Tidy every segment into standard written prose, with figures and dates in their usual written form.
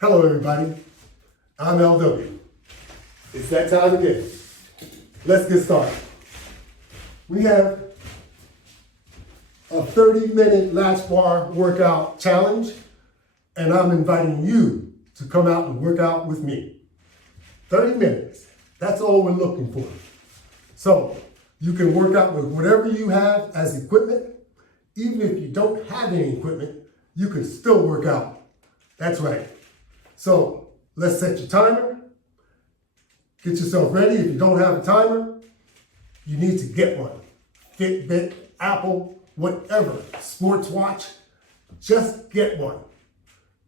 Hello everybody, I'm LW. It's that time again. Let's get started. We have a 30-minute Latchbar workout challenge, and I'm inviting you to come out and work out with me. 30 minutes, that's all we're looking for. So you can work out with whatever you have as equipment. Even if you don't have any equipment, you can still work out. That's right. So let's set your timer. Get yourself ready. If you don't have a timer, you need to get one. Fitbit, Apple, whatever, sports watch, just get one.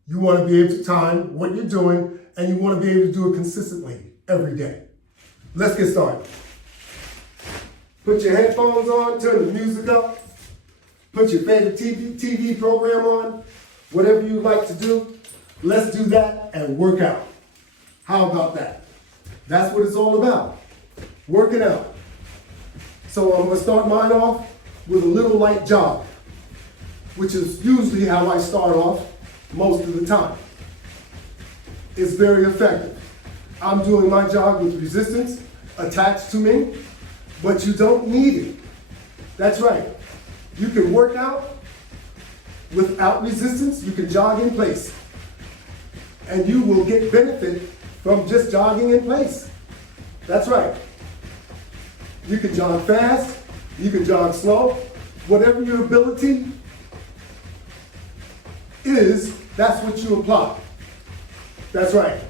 You want to be able to time what you're doing, and you want to be able to do it consistently every day. Let's get started. Put your headphones on, turn the music up, put your favorite TV program on, whatever you like to do. Let's do that and work out. How about that? That's what it's all about, working out. So I'm gonna start mine off with a little light jog, which is usually how I start off most of the time. It's very effective. I'm doing my jog with resistance attached to me, but you don't need it. That's right. You can work out without resistance. You can jog in place. And you will get benefit from just jogging in place. That's right. You can jog fast, you can jog slow, whatever your ability is, that's what you apply. That's right.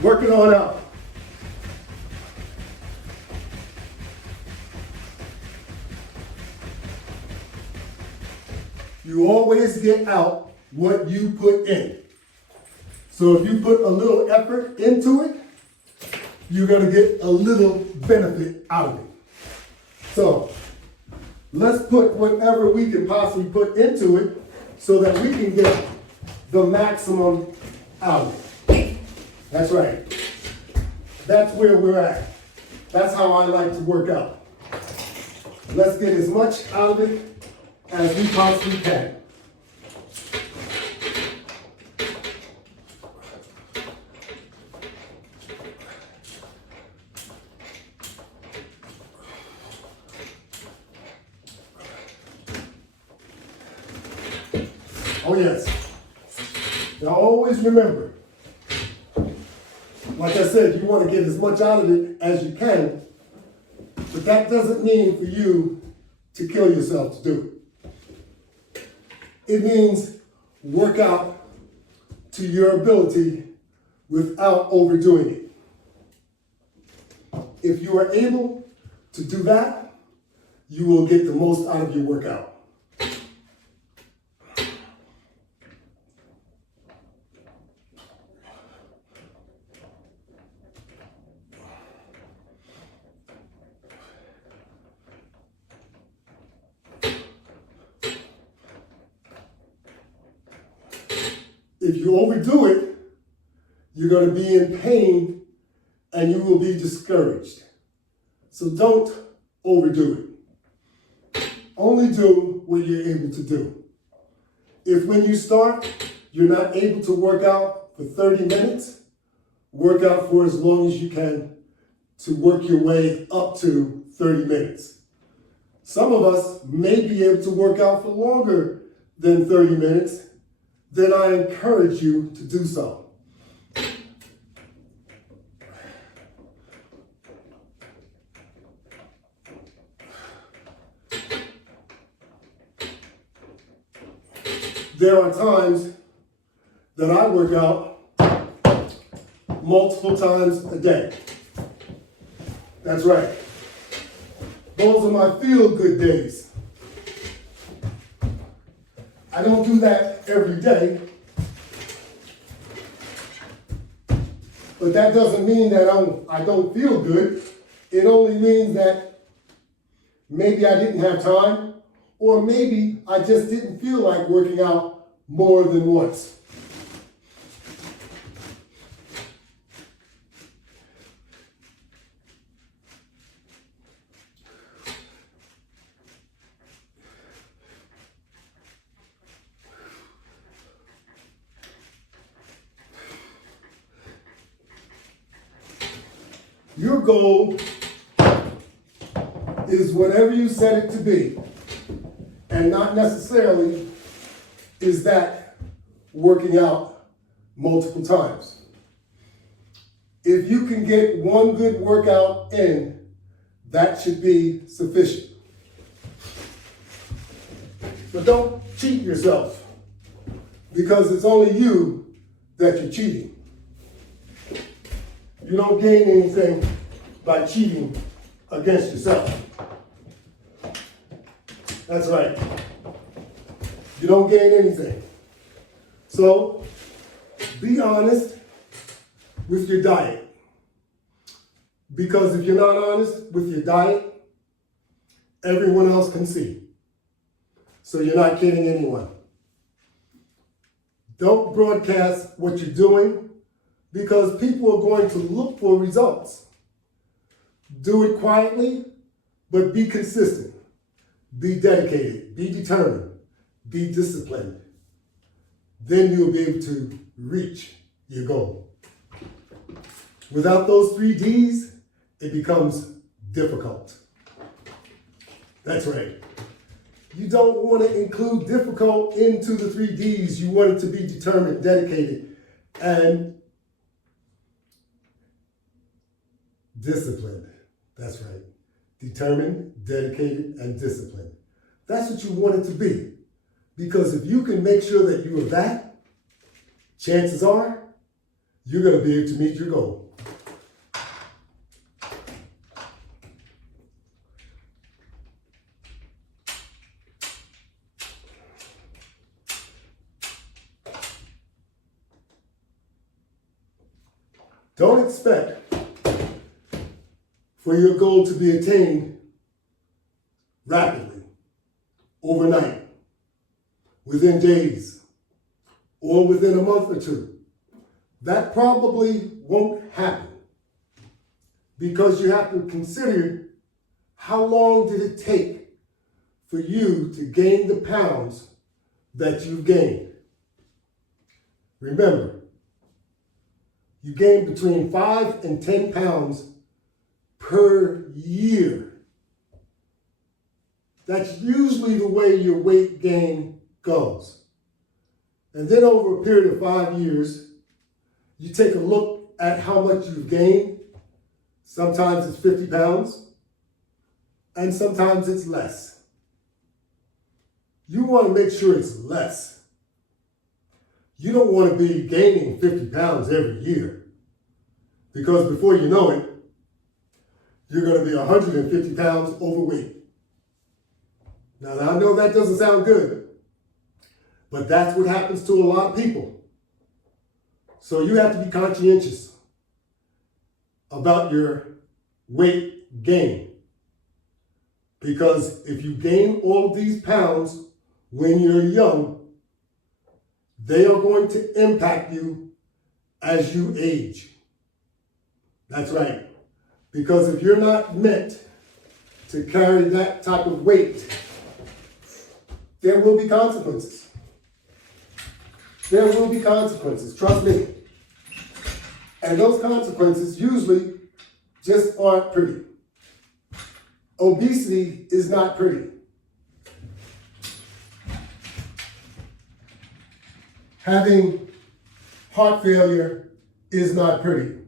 Working on out. You always get out what you put in. So if you put a little effort into it, you're gonna get a little benefit out of it. So let's put whatever we can possibly put into it so that we can get the maximum out of it. That's right. That's where we're at. That's how I like to work out. Let's get as much out of it as we possibly can. Oh yes. Now always remember, like I said, you want to get as much out of it as you can, but that doesn't mean for you to kill yourself to do it. It means work out to your ability without overdoing it. If you are able to do that, you will get the most out of your workout. If you overdo it, you're going to be in pain and you will be discouraged. So don't overdo it. Only do what you're able to do. If when you start, you're not able to work out for 30 minutes, work out for as long as you can to work your way up to 30 minutes. Some of us may be able to work out for longer than 30 minutes. Then I encourage you to do so. There are times that I work out multiple times a day. That's right. Those are my feel-good days. I don't do that every day, but that doesn't mean that I don't feel good. It only means that maybe I didn't have time, or maybe I just didn't feel like working out more than once. Your goal is whatever you set it to be, and not necessarily is that working out multiple times. If you can get one good workout in, that should be sufficient. But don't cheat yourself, because it's only you that you're cheating. You don't gain anything by cheating against yourself. That's right. You don't gain anything. So, be honest with your diet. Because if you're not honest with your diet, everyone else can see. So you're not kidding anyone. Don't broadcast what you're doing, because people are going to look for results. Do it quietly, but be consistent. Be dedicated, be determined, be disciplined. Then you'll be able to reach your goal. Without those 3 Ds, it becomes difficult. That's right. You don't want to include difficult into the 3 Ds. You want it to be determined, dedicated, and disciplined. That's right. Determined, dedicated, and disciplined. That's what you want it to be. Because if you can make sure that you are that, chances are you're going to be able to meet your goal. Don't expect for your goal to be attained rapidly, overnight, within days, or within a month or 2. That probably won't happen, because you have to consider how long did it take for you to gain the pounds that you've gained. Remember, you gain between 5 and 10 pounds per year. That's usually the way your weight gain goes. And then over a period of 5 years, you take a look at how much you've gained. Sometimes it's 50 pounds, and sometimes it's less. You want to make sure it's less. You don't want to be gaining 50 pounds every year, because before you know it, you're going to be 150 pounds overweight. Now, I know that doesn't sound good, but that's what happens to a lot of people. So you have to be conscientious about your weight gain. Because if you gain all of these pounds when you're young, they are going to impact you as you age. That's right. Because if you're not meant to carry that type of weight, there will be consequences. There will be consequences, trust me. And those consequences usually just aren't pretty. Obesity is not pretty. Having heart failure is not pretty.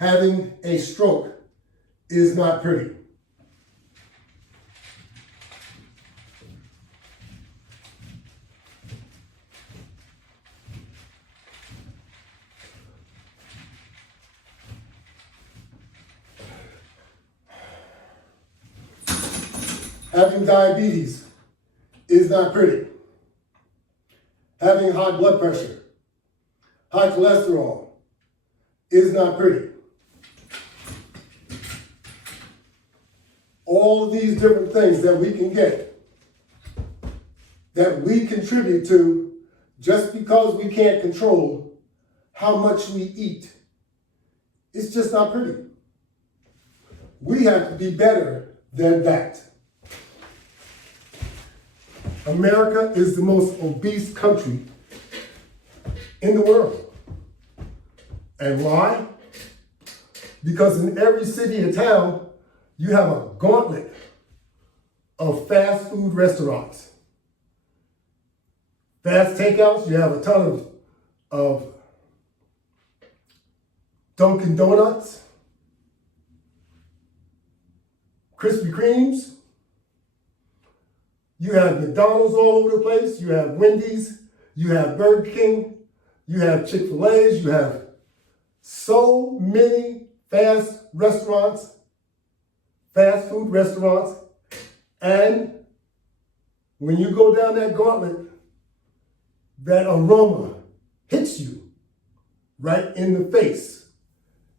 Having a stroke is not pretty. Having diabetes is not pretty. Having high blood pressure, high cholesterol is not pretty. All of these different things that we can get, that we contribute to just because we can't control how much we eat, it's just not pretty. We have to be better than that. America is the most obese country in the world. And why? Because in every city and town, you have a gauntlet of fast food restaurants. Fast takeouts, you have a ton of Dunkin' Donuts, Krispy Kremes. You have McDonald's all over the place. You have Wendy's. You have Burger King. You have Chick-fil-A's. You have so many fast food restaurants. And when you go down that gauntlet, that aroma hits you right in the face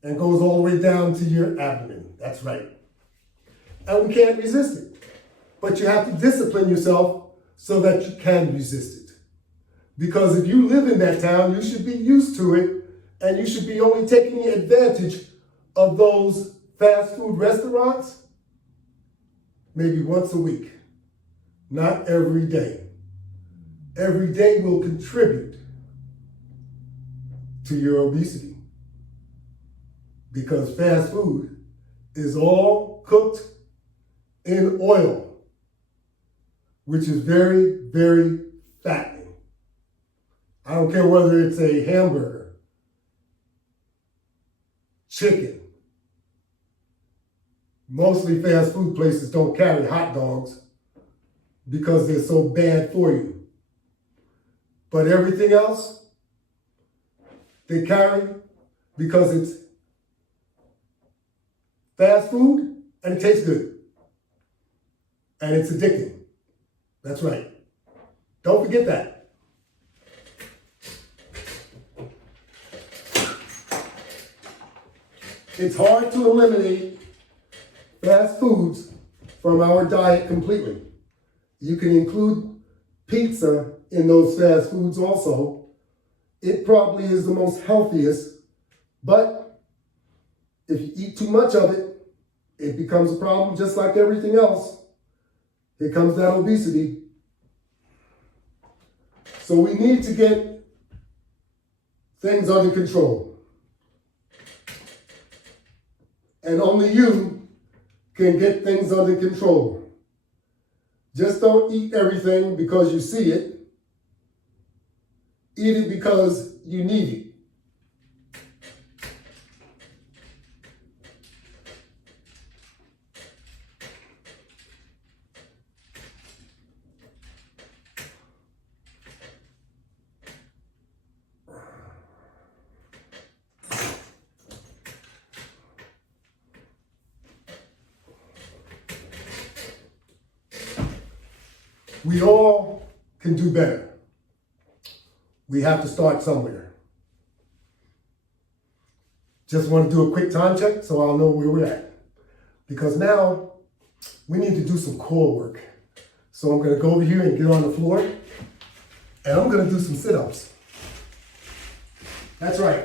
and goes all the way down to your abdomen. That's right. And we can't resist it. But you have to discipline yourself so that you can resist it. Because if you live in that town, you should be used to it, and you should be only taking advantage of those fast food restaurants maybe once a week, not every day. Every day will contribute to your obesity, because fast food is all cooked in oil, which is very, very fattening. I don't care whether it's a hamburger, chicken. Mostly fast food places don't carry hot dogs because they're so bad for you. But everything else, they carry because it's fast food and it tastes good. And it's addicting. That's right. Don't forget that. It's hard to eliminate fast foods from our diet completely. You can include pizza in those fast foods also. It probably is the most healthiest, but if you eat too much of it, it becomes a problem just like everything else. Here comes that obesity. So we need to get things under control. And only you can get things under control. Just don't eat everything because you see it. Eat it because you need it. We all can do better. We have to start somewhere. Just want to do a quick time check so I'll know where we're at. Because now we need to do some core work. So I'm going to go over here and get on the floor and I'm going to do some sit-ups. That's right.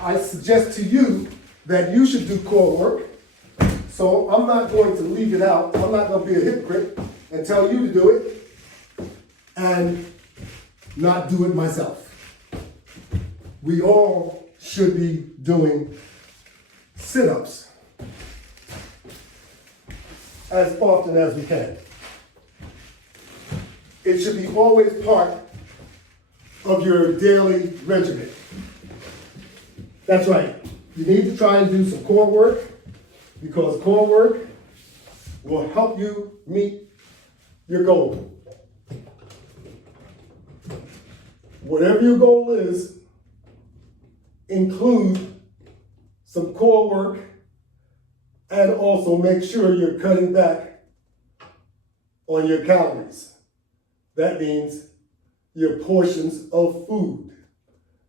I suggest to you that you should do core work. So I'm not going to leave it out. I'm not going to be a hypocrite and tell you to do it and not do it myself. We all should be doing sit-ups as often as we can. It should be always part of your daily regimen. That's right. You need to try and do some core work, because core work will help you meet your goal. Whatever your goal is, include some core work and also make sure you're cutting back on your calories. That means your portions of food.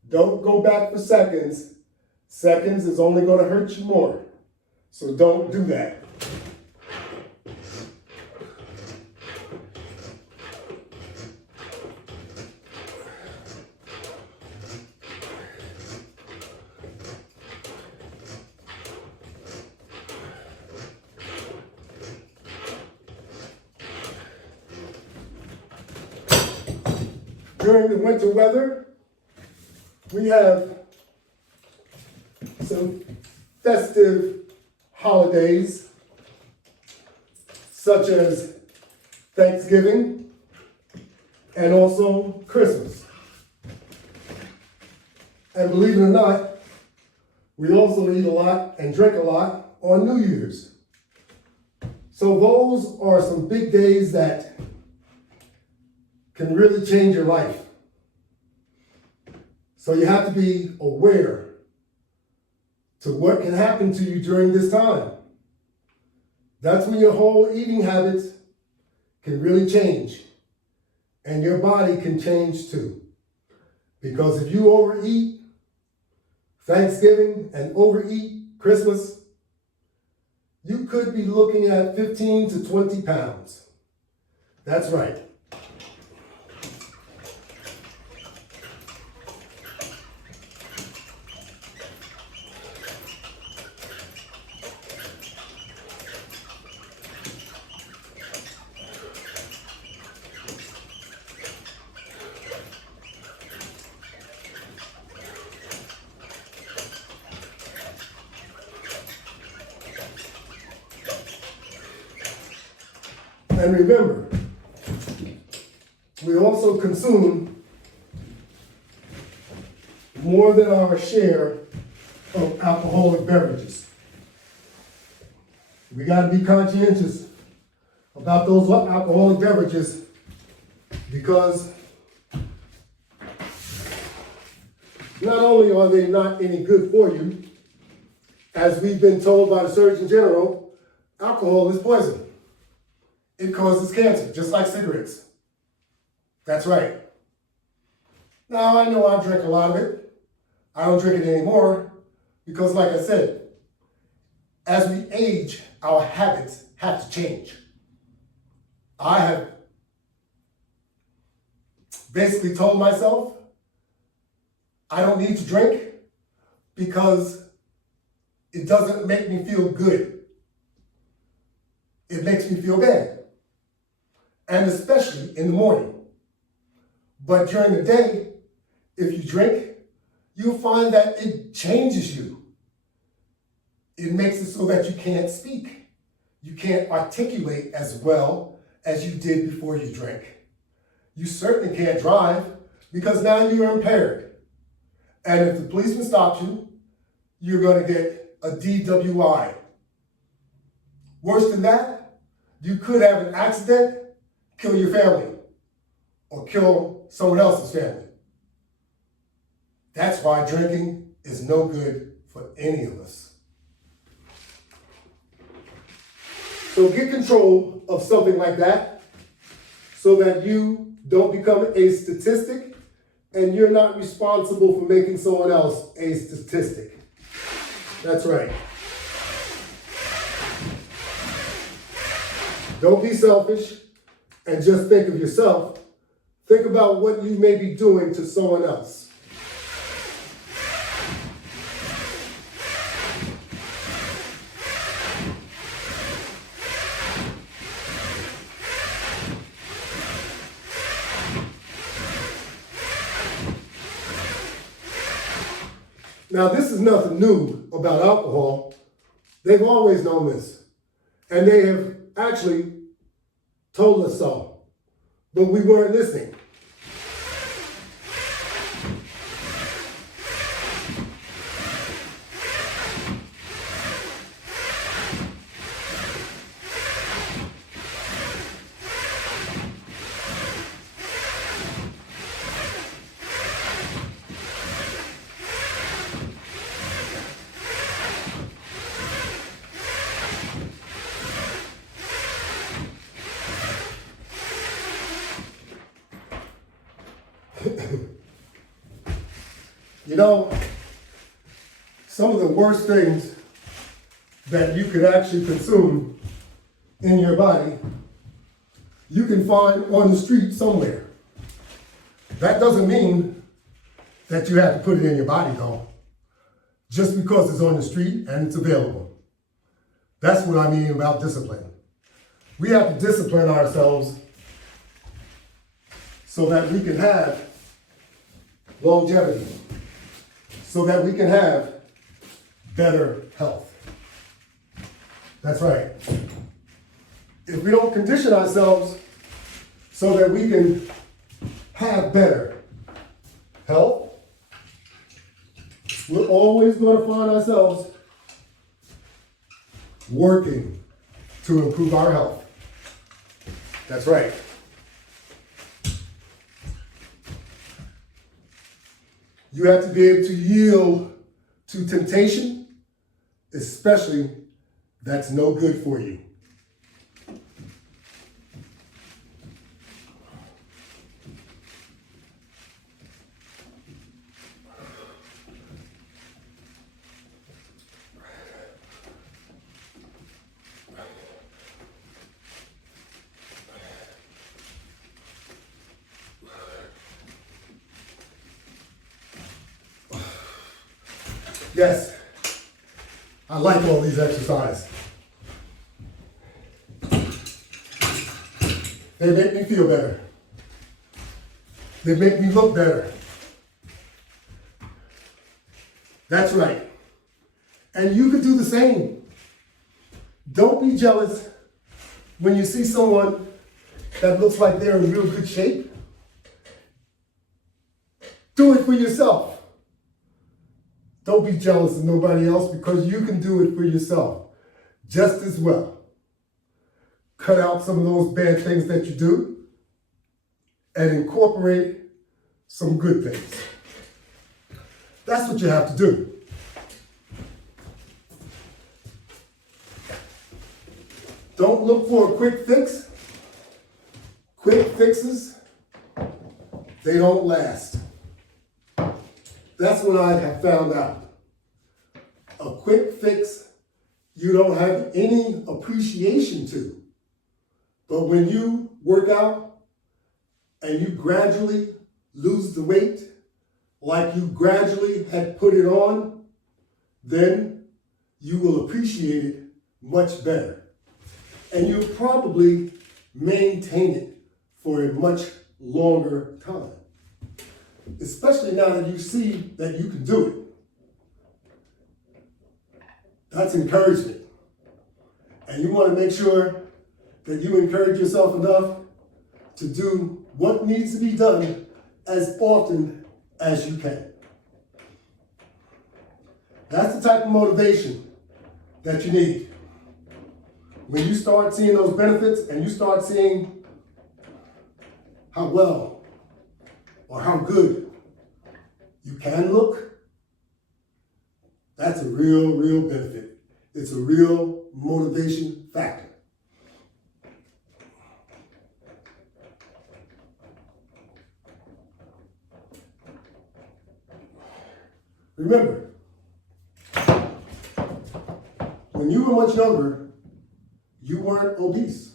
Don't go back for seconds. Seconds is only going to hurt you more. So don't do that. During the winter weather, we have some festive holidays, such as Thanksgiving and also Christmas. And believe it or not, we also eat a lot and drink a lot on New Year's. So those are some big days that can really change your life. So you have to be aware to what can happen to you during this time. That's when your whole eating habits can really change. And your body can change too. Because if you overeat Thanksgiving and overeat Christmas, you could be looking at 15 to 20 pounds. That's right. And remember, we also consume more than our share of alcoholic beverages. We got to be conscientious about those alcoholic beverages because not only are they not any good for you, as we've been told by the Surgeon General, alcohol is poison. It causes cancer, just like cigarettes. That's right. Now, I know I drink a lot of it. I don't drink it anymore because, like I said, as we age, our habits have to change. I have basically told myself I don't need to drink because it doesn't make me feel good. It makes me feel bad. And especially in the morning. But during the day, if you drink, you'll find that it changes you. It makes it so that you can't speak. You can't articulate as well as you did before you drank. You certainly can't drive because now you're impaired. And if the policeman stops you, you're going to get a DWI. Worse than that, you could have an accident, kill your family, or kill someone else's family. That's why drinking is no good for any of us. So get control of something like that so that you don't become a statistic and you're not responsible for making someone else a statistic. That's right. Don't be selfish and just think of yourself. Think about what you may be doing to someone else. Now, this is nothing new about alcohol. They've always known this. And they have actually told us so. But we weren't listening. You know, some of the worst things that you could actually consume in your body, you can find on the street somewhere. That doesn't mean that you have to put it in your body, though, just because it's on the street and it's available. That's what I mean about discipline. We have to discipline ourselves so that we can have longevity, so that we can have better health. That's right. If we don't condition ourselves so that we can have better health, we're always going to find ourselves working to improve our health. That's right. You have to be able to yield to temptation, especially that's no good for you. Yes, I like all these exercises. They make me feel better. They make me look better. That's right. And you could do the same. Don't be jealous when you see someone that looks like they're in real good shape. Do it for yourself. Don't be jealous of nobody else, because you can do it for yourself just as well. Cut out some of those bad things that you do and incorporate some good things. That's what you have to do. Don't look for a quick fix. Quick fixes, they don't last. That's what I have found out. A quick fix you don't have any appreciation to. But when you work out and you gradually lose the weight, like you gradually had put it on, then you will appreciate it much better. And you'll probably maintain it for a much longer time. Especially now that you see that you can do it. That's encouragement. And you want to make sure that you encourage yourself enough to do what needs to be done as often as you can. That's the type of motivation that you need. When you start seeing those benefits and you start seeing how well or how good you can look, that's a real benefit. It's a real motivation factor. Remember, when you were much younger, you weren't obese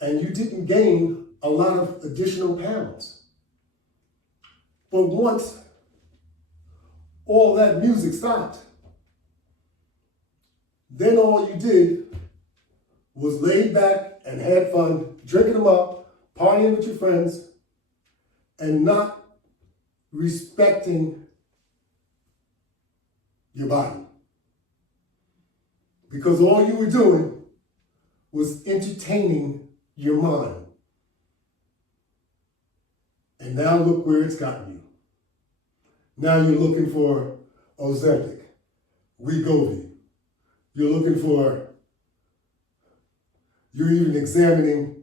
and you didn't gain a lot of additional pounds. But once all that music stopped, then all you did was lay back and had fun, drinking them up, partying with your friends, and not respecting your body. Because all you were doing was entertaining your mind. And now look where it's gotten you. Now you're looking for Ozempic, Wegovy. You're even examining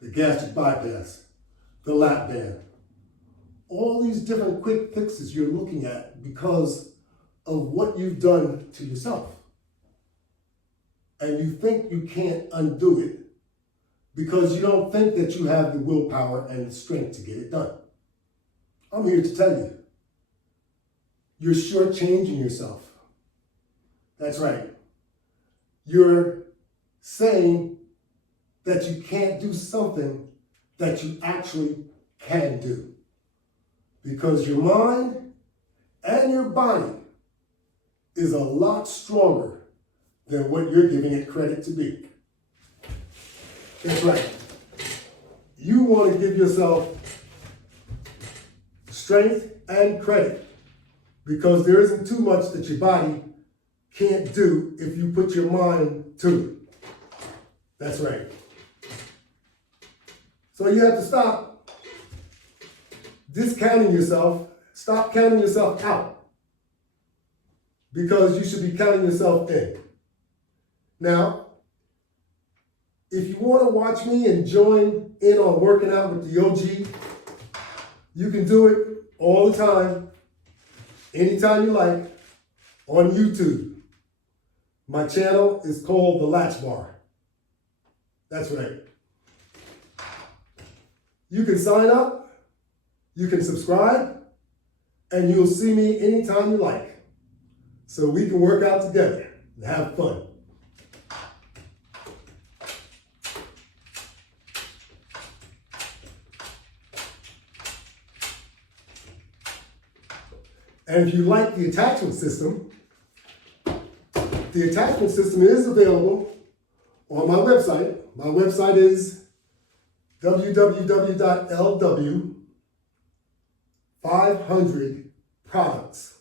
the gastric bypass, the lap band. All these different quick fixes you're looking at because of what you've done to yourself. And you think you can't undo it because you don't think that you have the willpower and the strength to get it done. I'm here to tell you, you're shortchanging yourself. That's right. You're saying that you can't do something that you actually can do. Because your mind and your body is a lot stronger than what you're giving it credit to be. That's right. You want to give yourself strength and credit because there isn't too much that your body can't do if you put your mind to it. That's right. So you have to stop discounting yourself. Stop counting yourself out, because you should be counting yourself in. Now, if you want to watch me and join in on working out with the OG, you can do it all the time, anytime you like, on YouTube. My channel is called the Latchbar. That's right. You can sign up, you can subscribe, and you'll see me anytime you like. So we can work out together and have fun. And if you like the attachment system is available on my website. My website is www.lw500products.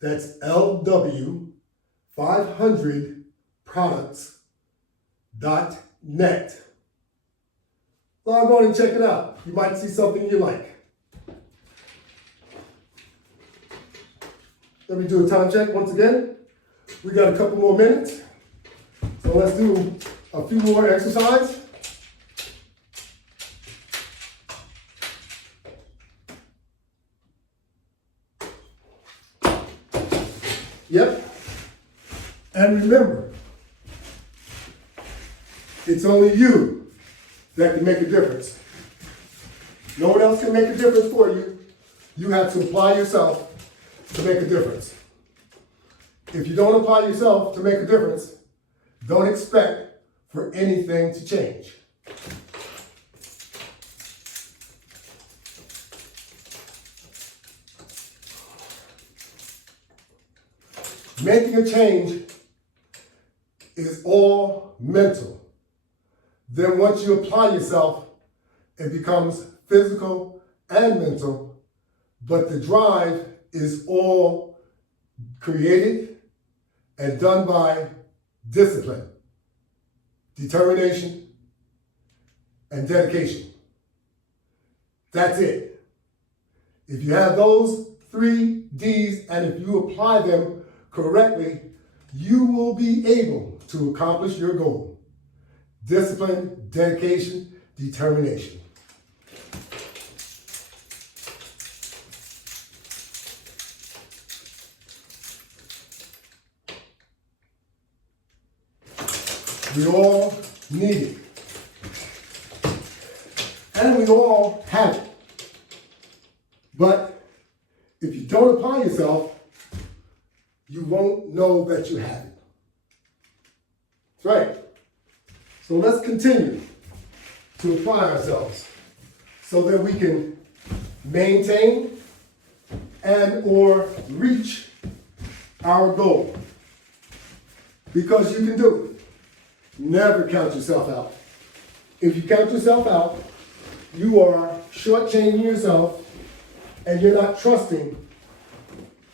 That's lw500products.net. Log on and check it out. You might see something you like. Let me do a time check once again. We got a couple more minutes. So let's do a few more exercises. Yep. And remember, it's only you that can make a difference. No one else can make a difference for you. You have to apply yourself to make a difference. If you don't apply yourself to make a difference, don't expect for anything to change. Making a change is all mental. Then once you apply yourself, it becomes physical and mental, but the drive is all created and done by discipline, determination, and dedication. That's it. If you have those 3 Ds and if you apply them correctly, you will be able to accomplish your goal. Discipline, dedication, determination. We all need it. And we all have it. But if you don't apply yourself, you won't know that you have it. That's right. So let's continue to apply ourselves so that we can maintain and or reach our goal. Because you can do it. Never count yourself out. If you count yourself out, you are shortchanging yourself and you're not trusting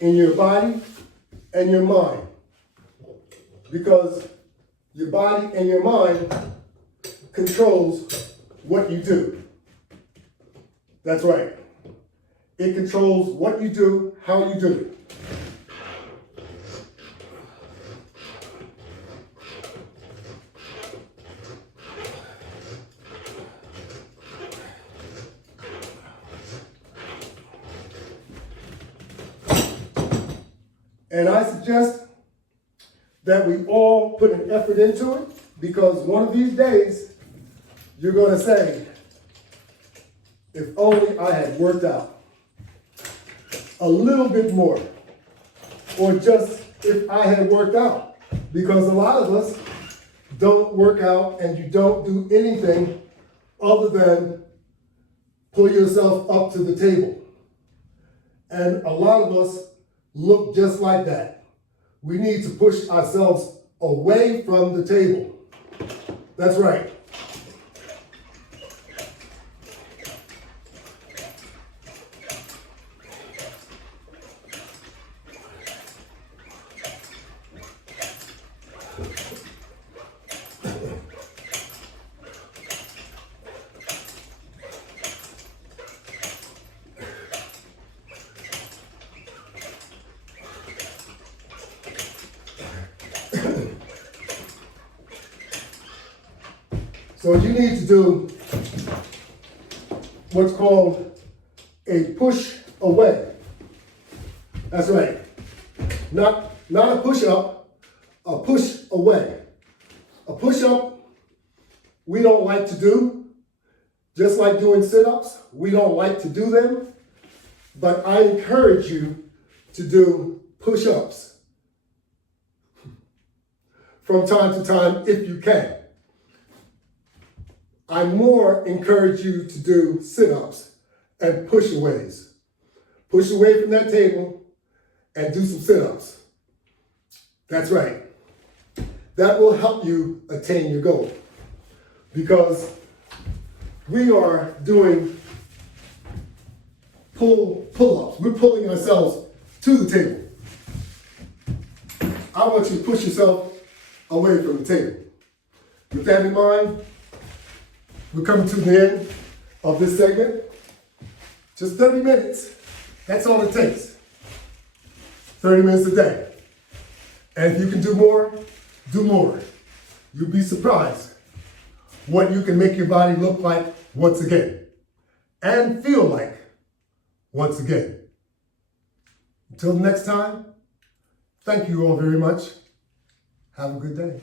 in your body and your mind. Because your body and your mind controls what you do. That's right. It controls what you do, how you do it. And I suggest that we all put an effort into it, because one of these days, you're going to say, if only I had worked out a little bit more, or just if I had worked out. Because a lot of us don't work out and you don't do anything other than pull yourself up to the table. And a lot of us look just like that. We need to push ourselves away from the table. That's right. So you need to do what's called a push away. That's right. Not a push up, a push away. A push up we don't like to do, just like doing sit-ups, we don't like to do them, but I encourage you to do push-ups from time to time if you can. I more encourage you to do sit-ups and push-aways. Push away from that table and do some sit-ups. That's right. That will help you attain your goal, because we are doing pull-ups. We're pulling ourselves to the table. I want you to push yourself away from the table. With that in mind, we're coming to the end of this segment. Just 30 minutes. That's all it takes. 30 minutes a day. And if you can do more, do more. You'll be surprised what you can make your body look like once again and feel like once again. Until next time, thank you all very much. Have a good day.